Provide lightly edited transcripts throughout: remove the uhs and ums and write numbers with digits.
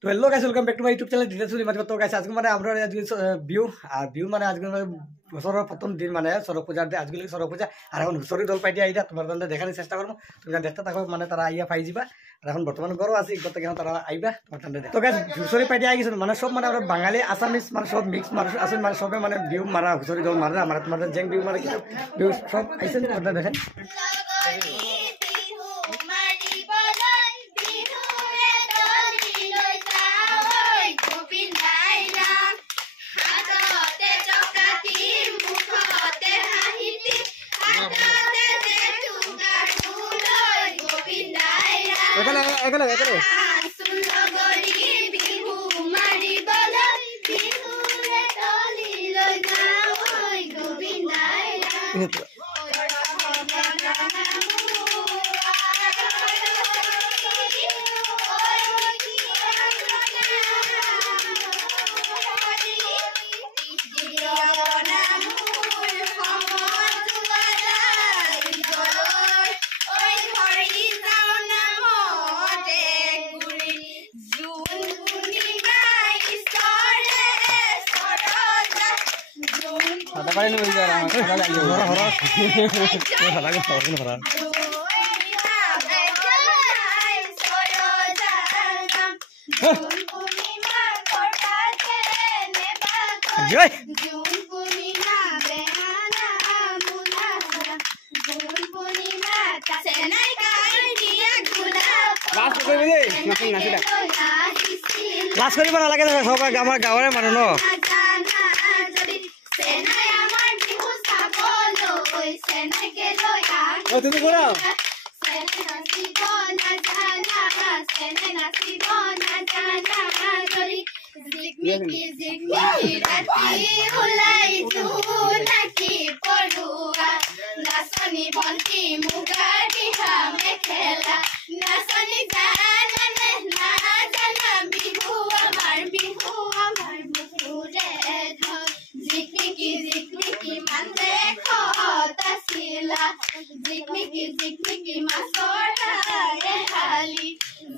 তো hello guys, welcome back to my YouTube channel details with Madhav. তো guys আজকে মানে আমরা আজকে ভিউ মানে আজকে বছরের প্রথম দিন মানে সড়ক পূজার আজকে সড়ক পূজা। আর এখন হুঁচরি দল পাইটি আইটা তোমার দেখানোর চেষ্টা করবো। তুমি দেখতে থাকো মানে তারা আইয়া পাই যাবা। আর এখন বর্তমানে গরম আছে গত কেন তারা আইবা তোমার টান্ডে। তো গাইস হুঁচরি পাইটি আই গেছে মানে সব মানে আমরা বাঙালি আসামিস মানে সব মিক্স মানুষ আছেন মানে সবে মানে ভিউ মারা হুঁচরি দল মারা মানে তোমাদের জেং ভিউ মানে কিছু ভিউ সব আইসেন তোমাদের দেখেন। Paling ini juga orang orang lagi orang orang. Joy. Last kali mana lagi tu? Sobat gambar gawarnya mana no? Oh, tu bola. Zikmiki masora hali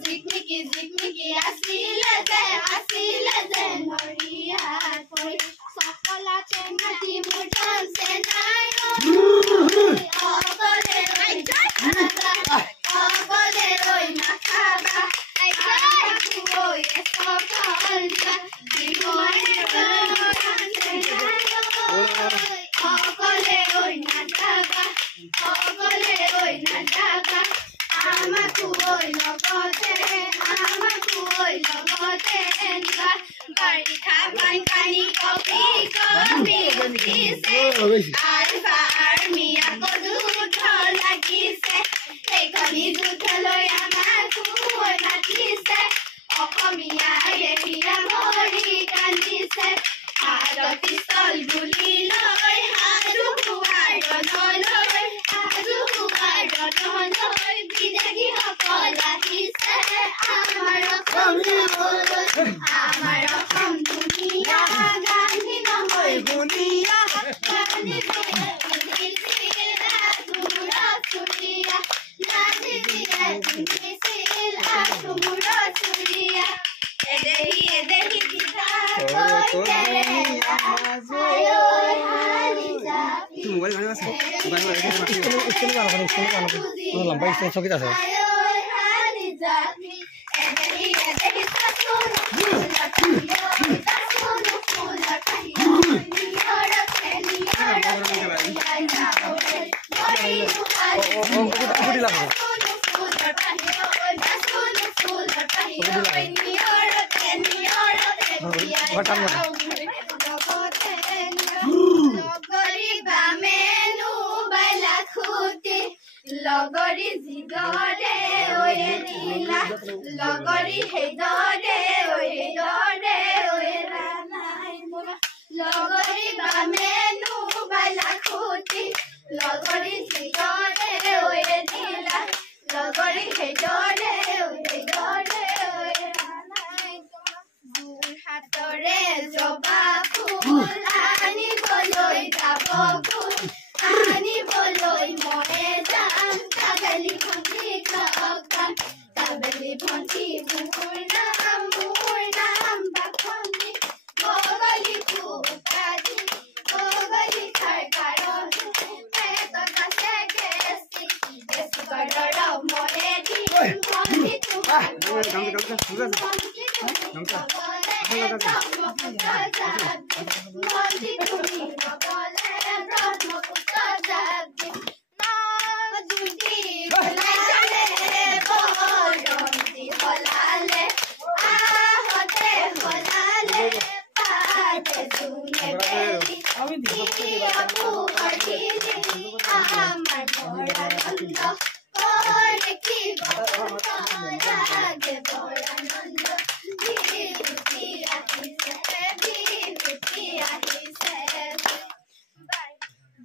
zikmiki asila de noria koi sakala chemati mutan senayo obode roi makaba oi esokalja dimoe Mobile mana mas? Ini kalau lampai itu sakit asal. Logori zigore oye nila logori hedore oye ranai logori bamenu balakhuti logori zigore oye nila logori hedore oye ranai dur hatore job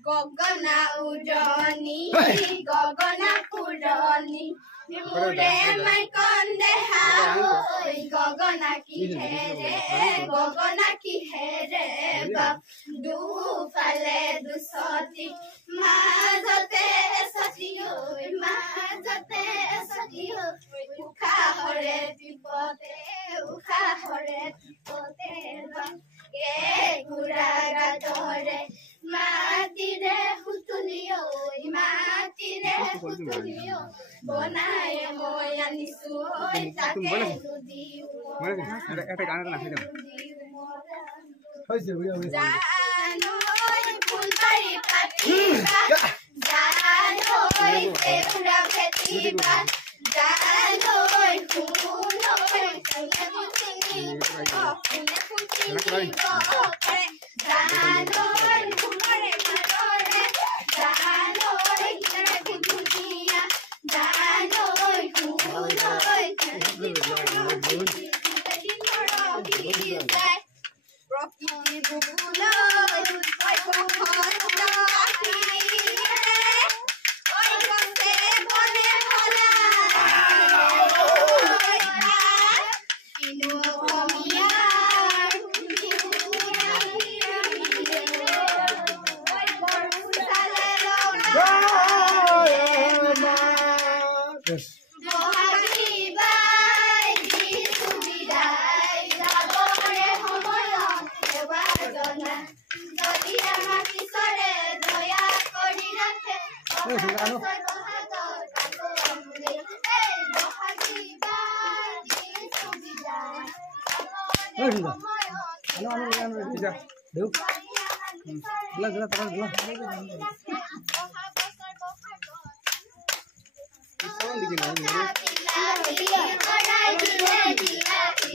গগনা উৰণি গগনা পুৰণি মোৰে মাইকন দেহা হৈ গগনা কিহেৰে বা দুফালে দুচতি মাজতে এচতি হৈ উশাহৰে টিপতে ঘূৰা গাতৰে মাটিৰে সুতুলি বনাই মই আনিছো তাকে জানৈ ফুলবাৰী পাতিবা জানৈ সেউৰা ভেটিবা জানৈ শুনৈ কোনে ফুটিব পাৰে জানৈ ফুলৰে মাতৰে জানৈ কিনাৰে ফুটুকীয়া জানৈ শুনৈ প্ৰকৃতি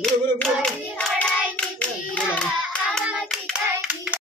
বুবুলৈ